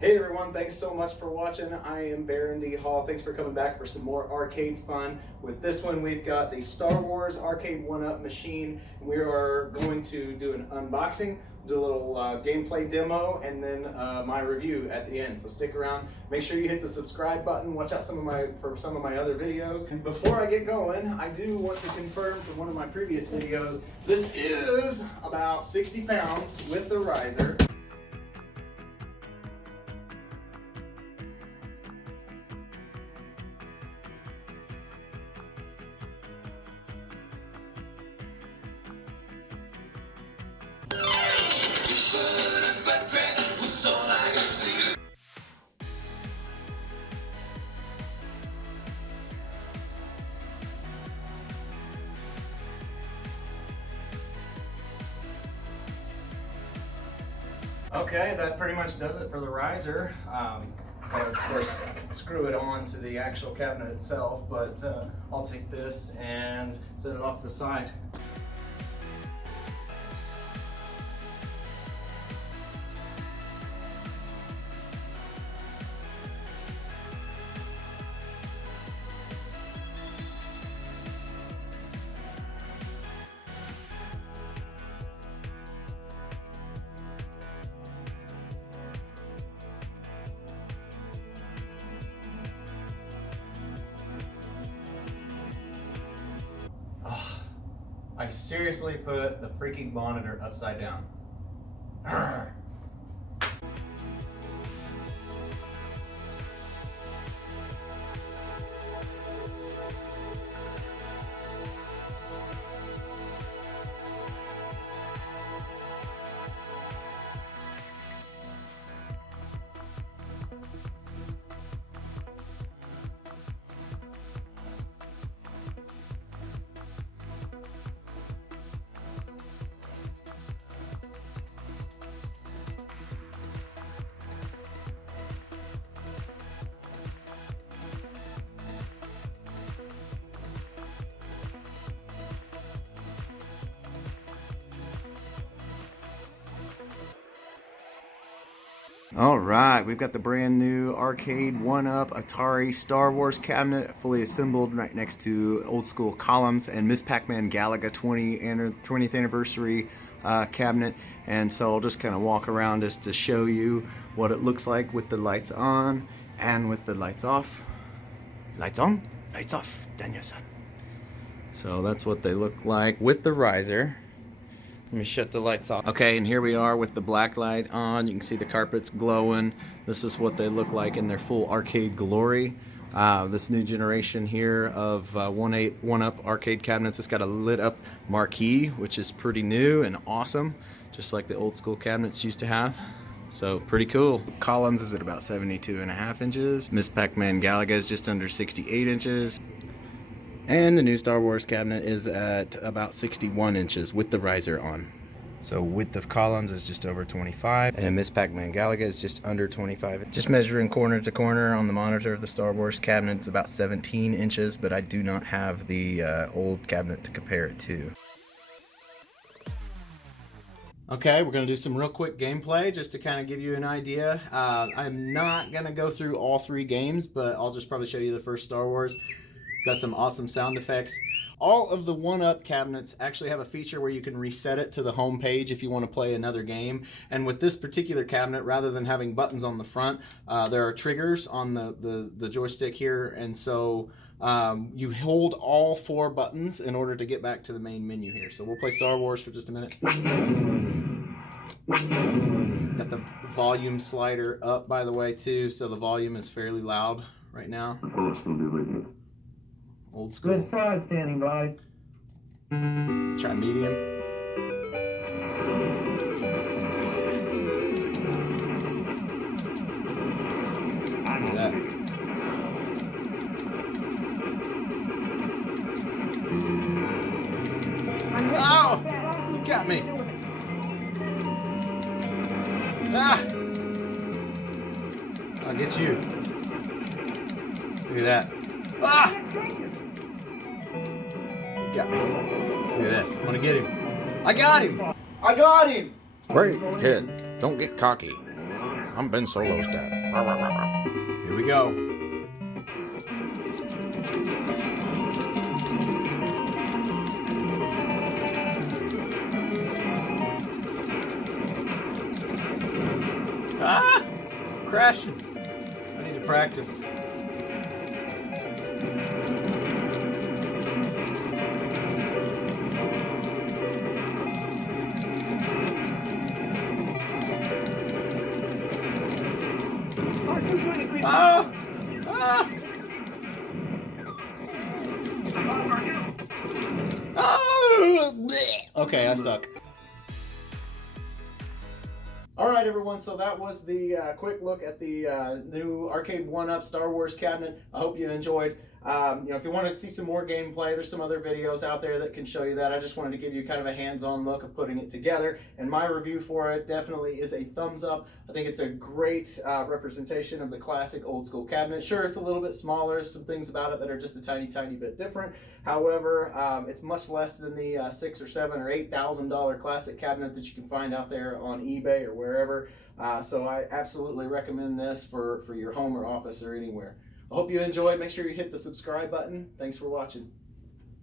Hey everyone, thanks so much for watching. I am Baron D. Hall. Thanks for coming back for some more arcade fun. With this one, we've got the Star Wars Arcade 1-Up machine. We are going to do an unboxing, do a little gameplay demo, and then my review at the end. So stick around. Make sure you hit the subscribe button. Watch out for some of my other videos. And before I get going, I do want to confirm from one of my previous videos, this is about 60 pounds with the riser. Okay, that pretty much does it for the riser. Gotta, of course, screw it on to the actual cabinet itself, but I'll take this and set it off to the side. I seriously put the freaking monitor upside down. Arrgh. All right, we've got the brand new Arcade 1-Up Atari Star Wars cabinet, fully assembled right next to old school columns and Miss Pac-Man Galaga 20th anniversary cabinet. And so I'll just kind of walk around just to show you what it looks like with the lights on and with the lights off. Lights on, lights off, Daniel-san. So that's what they look like with the riser. Let me shut the lights off. Okay, and here we are with the black light on. You can see the carpets glowing. This is what they look like in their full arcade glory. This new generation here of 1-Up arcade cabinets, it's got a lit up marquee, which is pretty new and awesome, just like the old school cabinets used to have. So pretty cool. Columns is at about 72.5 inches. Miss Pac-Man Galaga is just under 68 inches. And the new Star Wars cabinet is at about 61 inches with the riser on. So width of columns is just over 25, and Miss Pac-Man Galaga is just under 25. Just measuring corner to corner on the monitor of the Star Wars cabinet, it's about 17 inches, but I do not have the old cabinet to compare it to. Okay, we're going to do some real quick gameplay just to kind of give you an idea. I'm not going to go through all three games, but I'll just probably show you the first Star Wars. Got some awesome sound effects. All of the 1-Up cabinets actually have a feature where you can reset it to the home page if you want to play another game. And with this particular cabinet, rather than having buttons on the front, there are triggers on the joystick here. And so you hold all 4 buttons in order to get back to the main menu here. So we'll play Star Wars for just a minute. Got the volume slider up, by the way, too. So the volume is fairly loud right now. Old school. Good try, standing by. Try medium. Look at that. Oh! You got me. Ah! I'll get you. Look at that. Ah! Got me. Look at this. I'm gonna get him. I got him! I got him! Wait, kid, don't get cocky. I'm Ben Solo's dad. Here we go. Ah! Crashing. I need to practice. Ah! Ah! Ah! Okay, I suck. All right, everyone. So that was the quick look at the new Arcade 1-Up Star Wars cabinet. I hope you enjoyed. If you want to see some more gameplay, there's some other videos out there that can show you that. I just wanted to give you kind of a hands-on look of putting it together. And my review for it definitely is a thumbs up. I think it's a great representation of the classic old school cabinet. Sure, it's a little bit smaller. Some things about it that are just a tiny, tiny bit different. However, it's much less than the $6,000 or $7,000 or $8,000 classic cabinet that you can find out there on eBay or wherever. So I absolutely recommend this for your home or office or anywhere. I hope you enjoyed. Make sure you hit the subscribe button. Thanks for watching.